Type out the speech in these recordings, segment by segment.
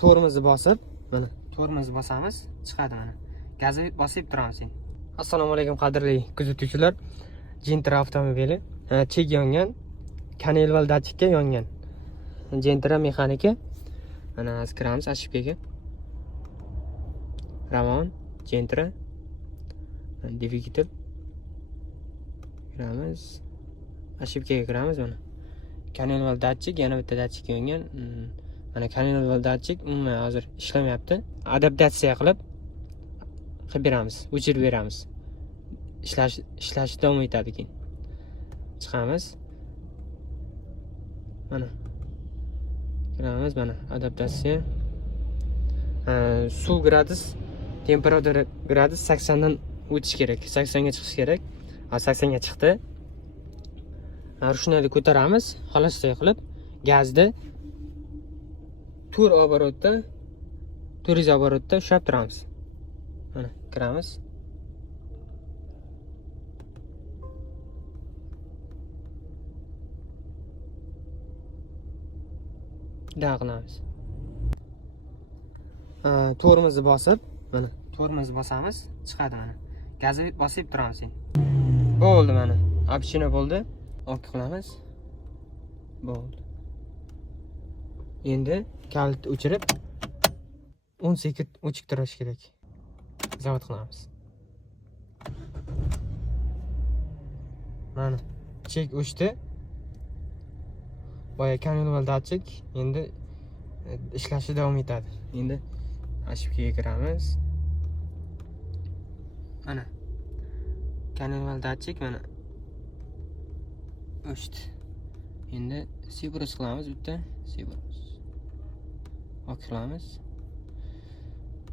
Tormozni bosib, mana tormozni bosamiz, chiqadi mana. Gazni bosib turamiz. Assalomu alaykum qadrli kuzatuvchilar. Gentra avtomobili chek yongan, kanelval datchikka yongan. Gentra mexanika. Mana hozir kiramiz ошибкаga. Ravon, Gentra, dvigatel. Kiramiz. ошибкаga kiramiz mana. Kanelval datchik, yana bitta datchik yongan. Mana kanelval datchik umuman hozir ishlamayapti. Adaptatsiya qilib beramiz, o'chirib beramiz. Ishlash davom etadi keyin. Chiqamiz. Mana. Kiramiz mana adaptatsiya. Suv gradus, temperatura gradus 80 dan o'tish kerak. 80 ga chiqish kerak. 80 ga chiqdi. Shunday ko'taramiz, xolosday qilib gazni 4 оборотda 400 оборотda ushlab turamiz. Mana kiramiz. Qilamiz. Tormozni bosib, mana Tormozni bosamiz, chiqadi mana. Gazni bosib turamiz. bo'ldi mana. Opchina bo'ldi. Ok qilamiz. Bo'ldi. Endi kalit o'chirib 10 sekund o'chiktirish kerak. Zavod qilamiz. Mana chek o'chdi. Boya kanelval datchik endi ishlashi davom etadi. Endi ошибкаga kiramiz. Mana kanelval datchik mana o'chdi. Endi Cyprus qilamiz bitta. Cyprus. Ok qilamiz.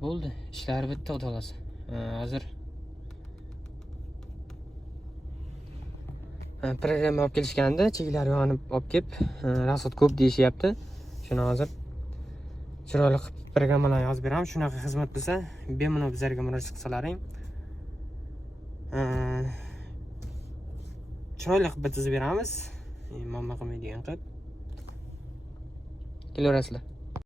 Bo'ldi. Ishlari bitta xudo xolasa. Hozir programma olib kelishganda cheklar yonib olib kelib, rasxod ko'p deyishyapti. Shuni hozir chiroyli programmalar yozib beramiz. Shunaqa xizmat bo'lsa, bemalol bizlarga murojaat qilsalaring. Chiroyli qilib bitkazib beramiz. Muammo qilmaydigan qilib. Kelaverasizlar.